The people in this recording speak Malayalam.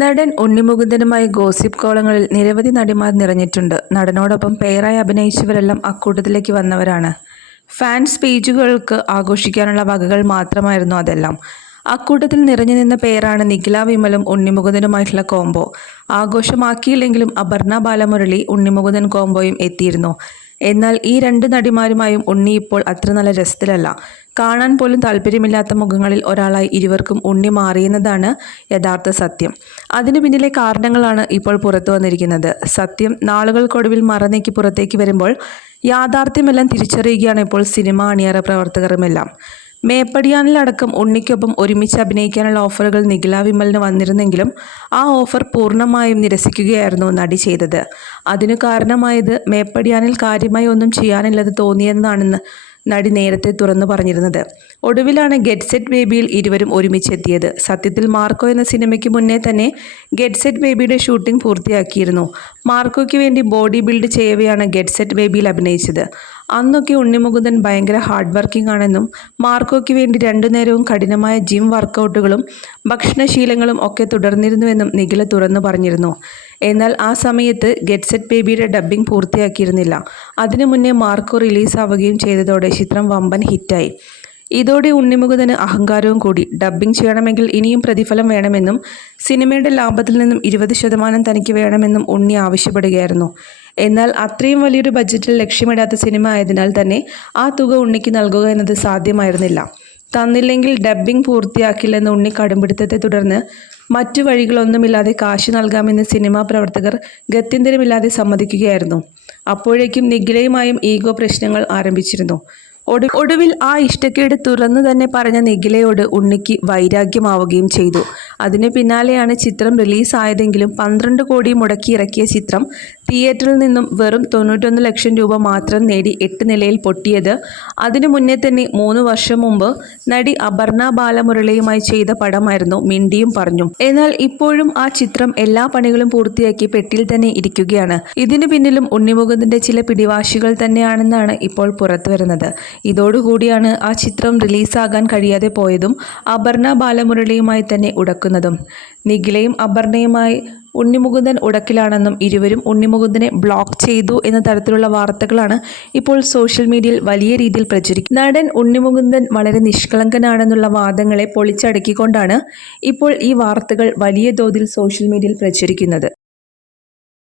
നടൻ ഉണ്ണിമുകുന്ദനുമായി ഗോസിപ്പ് കോളങ്ങളിൽ നിരവധി നടിമാർ നിറഞ്ഞിട്ടുണ്ട്. നടനോടൊപ്പം പേരായി അഭിനയിച്ചവരെല്ലാം അക്കൂട്ടത്തിലേക്ക് വന്നവരാണ്. ഫാൻസ് പേജുകൾക്ക് ആഘോഷിക്കാനുള്ള വകകൾ മാത്രമായിരുന്നു അതെല്ലാം. അക്കൂട്ടത്തിൽ നിറഞ്ഞു നിന്ന പേരാണ് നിഖില വിമലും ഉണ്ണിമുകുന്ദനുമായിട്ടുള്ള കോംബോ. ആഘോഷമാക്കിയില്ലെങ്കിലും അപർണ ബാലമുരളി ഉണ്ണിമുകുന്ദൻ കോംബോയും എത്തിയിരുന്നു. എന്നാൽ ഈ രണ്ട് നടിമാരുമായും ഉണ്ണി ഇപ്പോൾ അത്ര നല്ല രസത്തിലല്ല. കാണാൻ പോലും താല്പര്യമില്ലാത്ത മുഖങ്ങളിൽ ഒരാളായി ഇരുവർക്കും ഉണ്ണി മാറിയെന്നതാണ് യഥാർത്ഥ സത്യം. അതിനു പിന്നിലെ കാരണങ്ങളാണ് ഇപ്പോൾ പുറത്തു വന്നിരിക്കുന്നത്. സത്യം നാളുകൾക്കൊടുവിൽ മറനീക്കി പുറത്തേക്ക് വരുമ്പോൾ യാഥാർത്ഥ്യമെല്ലാം തിരിച്ചറിയുകയാണ് ഇപ്പോൾ സിനിമ അണിയറ പ്രവർത്തകരുമെല്ലാം. മേപ്പടിയാനിലടക്കം ഉണ്ണിക്കൊപ്പം ഒരുമിച്ച് അഭിനയിക്കാനുള്ള ഓഫറുകൾ നിഖില വിമലിന് വന്നിരുന്നെങ്കിലും ആ ഓഫർ പൂർണമായും നിരസിക്കുകയായിരുന്നു നടി ചെയ്തത്. അതിനു കാരണമായത് മേപ്പടിയാനിൽ കാര്യമായി ഒന്നും ചെയ്യാനില്ലത് തോന്നിയെന്നാണെന്ന് നടി നേരത്തെ തുറന്നു പറഞ്ഞിരുന്നത്. ഒടുവിലാണ് ഗെറ്റ് സെറ്റ് ബേബിയിൽ ഇരുവരും ഒരുമിച്ചെത്തിയത്. സത്യത്തിൽ മാർക്കോ എന്ന സിനിമയ്ക്ക് മുന്നേ തന്നെ ഗെറ്റ് സെറ്റ് ബേബിയുടെ ഷൂട്ടിംഗ് പൂർത്തിയാക്കിയിരുന്നു. മാർക്കോയ്ക്ക് വേണ്ടി ബോഡി ബിൽഡ് ചെയ്യവെയാണ് ഗെറ്റ് സെറ്റ് ബേബിയിൽ അഭിനയിച്ചത്. അന്നൊക്കെ ഉണ്ണിമുകുന്ദൻ ഭയങ്കര ഹാർഡ് വർക്കിംഗ് ആണെന്നും മാർക്കോയ്ക്ക് വേണ്ടി രണ്ടു നേരവും കഠിനമായ ജിം വർക്കൗട്ടുകളും ഭക്ഷണശീലങ്ങളും ഒക്കെ തുടർന്നിരുന്നുവെന്നും നിഖില തുറന്നു പറഞ്ഞിരുന്നു. എന്നാൽ ആ സമയത്ത് ഗെറ്റ് സെറ്റ് ബേബിയുടെ ഡബ്ബിംഗ് പൂർത്തിയാക്കിയിരുന്നില്ല. അതിനു മുന്നേ മാർക്കോ റിലീസാവുകയും ചെയ്തതോടെ ചിത്രം വമ്പൻ ഹിറ്റായി. ഇതോടെ ഉണ്ണിമുകുതന് അഹങ്കാരവും കൂടി. ഡബ്ബിംഗ് ചെയ്യണമെങ്കിൽ ഇനിയും പ്രതിഫലം വേണമെന്നും സിനിമയുടെ ലാഭത്തിൽ നിന്നും ഇരുപത് ശതമാനം തനിക്ക് വേണമെന്നും ഉണ്ണി ആവശ്യപ്പെടുകയായിരുന്നു. എന്നാൽ അത്രയും വലിയൊരു ബഡ്ജറ്റിൽ ലക്ഷ്യമിടാത്ത സിനിമ ആയതിനാൽ തന്നെ ആ തുക ഉണ്ണിക്ക് നൽകുക എന്നത് സാധ്യമായിരുന്നില്ല. തന്നില്ലെങ്കിൽ ഡബ്ബിംഗ് പൂർത്തിയാക്കില്ലെന്ന് ഉണ്ണി കടുംപിടുത്തത്തെ തുടർന്ന് മറ്റു വഴികളൊന്നുമില്ലാതെ കാശ് നൽകാമെന്ന് സിനിമാ പ്രവർത്തകർ ഗത്യന്തരമില്ലാതെ സമ്മതിക്കുകയായിരുന്നു. അപ്പോഴേക്കും നിഖിലയുമായും ഈഗോ പ്രശ്നങ്ങൾ ആരംഭിച്ചിരുന്നു. ഒടു ഒടുവിൽ ആ ഇഷ്ടക്കേട് തുറന്നു തന്നെ പറഞ്ഞ നിഖിലയോട് ഉണ്ണിക്ക് വൈരാഗ്യമാവുകയും ചെയ്തു. അതിന് പിന്നാലെയാണ് ചിത്രം റിലീസായതെങ്കിലും പന്ത്രണ്ട് കോടി മുടക്കി ഇറക്കിയ ചിത്രം തിയേറ്ററിൽ നിന്നും വെറും തൊണ്ണൂറ്റൊന്ന് ലക്ഷം രൂപ മാത്രം നേടി എട്ട് നിലയിൽ പൊട്ടിയത്. അതിനു മുന്നേ തന്നെ മൂന്ന് വർഷം മുമ്പ് നടി അപർണ ബാലമുരളിയുമായി ചെയ്ത പടമായിരുന്നു മിണ്ടിയും പറഞ്ഞു. എന്നാൽ ഇപ്പോഴും ആ ചിത്രം എല്ലാ പണികളും പൂർത്തിയാക്കി പെട്ടിൽ തന്നെ ഇരിക്കുകയാണ്. ഇതിനു പിന്നിലും ഉണ്ണിമുകുന്ദന്റെ ചില പിടിവാശികൾ തന്നെയാണെന്നാണ് ഇപ്പോൾ പുറത്തുവരുന്നത്. ഇതോടുകൂടിയാണ് ആ ചിത്രം റിലീസാകാൻ കഴിയാതെ പോയതും അപർണ ബാലമുരളിയുമായി തന്നെ ഉടക്കുന്നതും. നിഖിലയും അപർണയുമായി ഉണ്ണിമുകുന്ദൻ ഉടക്കിലാണെന്നും ഇരുവരും ഉണ്ണിമുകുന്ദനെ ബ്ലോക്ക് ചെയ്തു എന്ന തരത്തിലുള്ള വാർത്തകളാണ് ഇപ്പോൾ സോഷ്യൽ മീഡിയയിൽ വലിയ രീതിയിൽ പ്രചരിക്കുന്നത്. നടൻ ഉണ്ണിമുകുന്ദൻ വളരെ നിഷ്കളങ്കനാണെന്നുള്ള വാദങ്ങളെ പൊളിച്ചടക്കിക്കൊണ്ടാണ് ഇപ്പോൾ ഈ വാർത്തകൾ വലിയ തോതിൽ സോഷ്യൽ മീഡിയയിൽ പ്രചരിക്കുന്നത്.